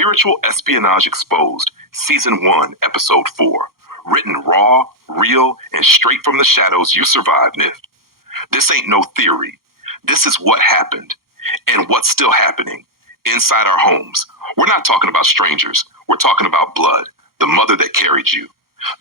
Spiritual Espionage Exposed, Season 1, Episode 4. Written raw, real, and straight from the shadows. You survived, Nif. This ain't no theory. This is what happened, and what's still happening inside our homes. We're not talking about strangers. We're talking about blood. The mother that carried you.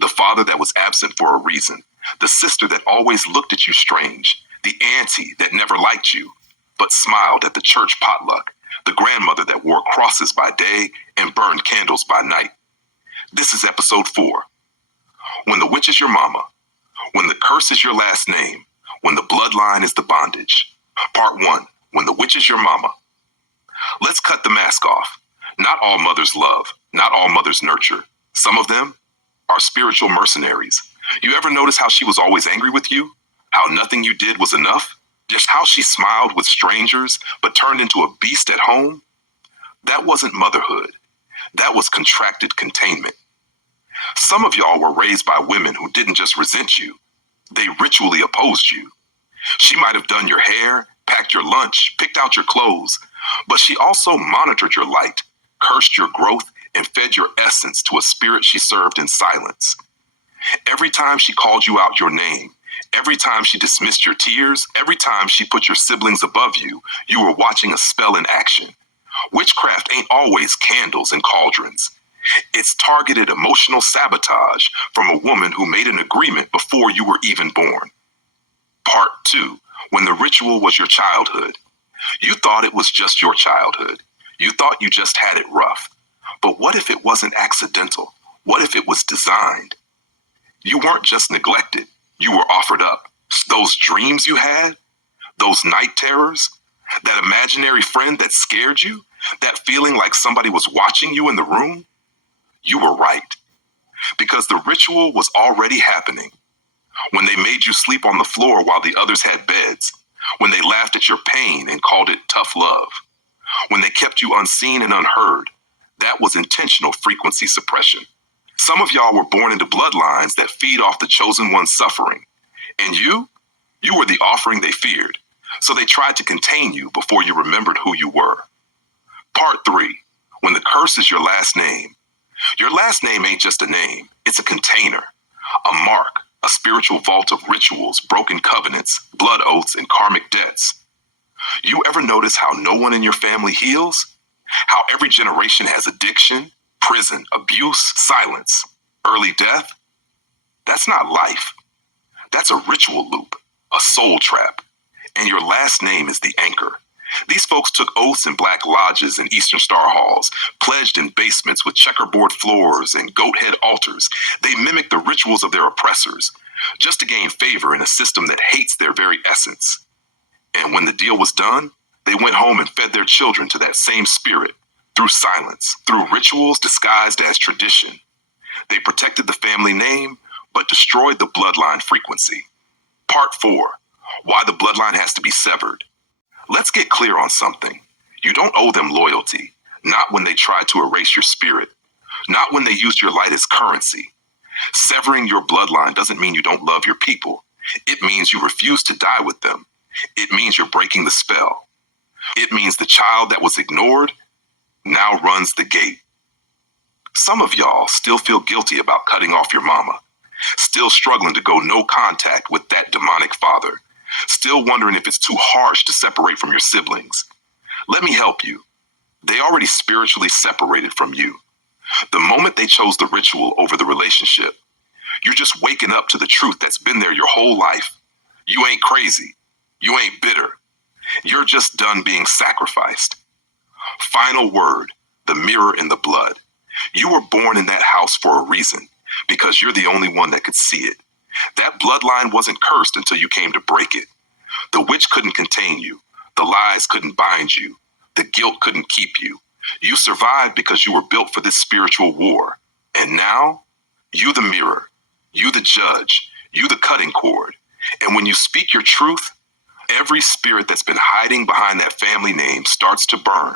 The father that was absent for a reason. The sister that always looked at you strange. The auntie that never liked you, but smiled at the church potluck. The grandmother that wore crosses by day and burned candles by night. This is Episode 4. When the witch is your mama. When the curse is your last name. When the bloodline is the bondage. Part 1. When the witch is your mama. Let's cut the mask off. Not all mothers love. Not all mothers nurture. Some of them are spiritual mercenaries. You ever notice how she was always angry with you? How nothing you did was enough? Just how she smiled with strangers, but turned into a beast at home? That wasn't motherhood. That was contracted containment. Some of y'all were raised by women who didn't just resent you. They ritually opposed you. She might have done your hair, packed your lunch, picked out your clothes, but she also monitored your light, cursed your growth, and fed your essence to a spirit she served in silence. Every time she called you out your name, every time she dismissed your tears, every time she put your siblings above you, you were watching a spell in action. Witchcraft ain't always candles and cauldrons. It's targeted emotional sabotage from a woman who made an agreement before you were even born. Part 2. When the ritual was your childhood. You thought it was just your childhood. You thought you just had it rough. But what if it wasn't accidental? What if it was designed? You weren't just neglected. You were offered up. Those dreams you had, those night terrors, that imaginary friend that scared you, that feeling like somebody was watching you in the room, you were right. Because the ritual was already happening. When they made you sleep on the floor while the others had beds, when they laughed at your pain and called it tough love, when they kept you unseen and unheard, that was intentional frequency suppression. Some of y'all were born into bloodlines that feed off the chosen one's suffering. And you were the offering they feared. So they tried to contain you before you remembered who you were. Part 3. When the curse is your last name. Your last name ain't just a name. It's a container, a mark, a spiritual vault of rituals, broken covenants, blood oaths, and karmic debts. You ever notice how no one in your family heals? How every generation has addiction, prison, abuse, silence, early death? That's not life. That's a ritual loop, a soul trap. And your last name is the anchor. These folks took oaths in black lodges and Eastern Star halls, pledged in basements with checkerboard floors and goat head altars. They mimicked the rituals of their oppressors, just to gain favor in a system that hates their very essence. And when the deal was done, they went home and fed their children to that same spirit, through silence, through rituals disguised as tradition. They protected the family name, but destroyed the bloodline frequency. Part 4. Why the bloodline has to be severed. Let's get clear on something. You don't owe them loyalty, not when they tried to erase your spirit, not when they used your light as currency. Severing your bloodline doesn't mean you don't love your people. It means you refuse to die with them. It means you're breaking the spell. It means the child that was ignored now runs the gate. Some of y'all still feel guilty about cutting off your mama, still struggling to go no contact with that demonic father, still wondering if it's too harsh to separate from your siblings. Let me help you. They already spiritually separated from you. The moment they chose the ritual over the relationship, you're just waking up to the truth that's been there your whole life. You ain't crazy. You ain't bitter. You're just done being sacrificed. Final word, the mirror in the blood. You were born in that house for a reason, because you're the only one that could see it. That bloodline wasn't cursed until you came to break it. The witch couldn't contain you. The lies couldn't bind you. The guilt couldn't keep you. You survived because you were built for this spiritual war. And now, you the mirror, you the judge, you the cutting cord. And when you speak your truth, every spirit that's been hiding behind that family name starts to burn.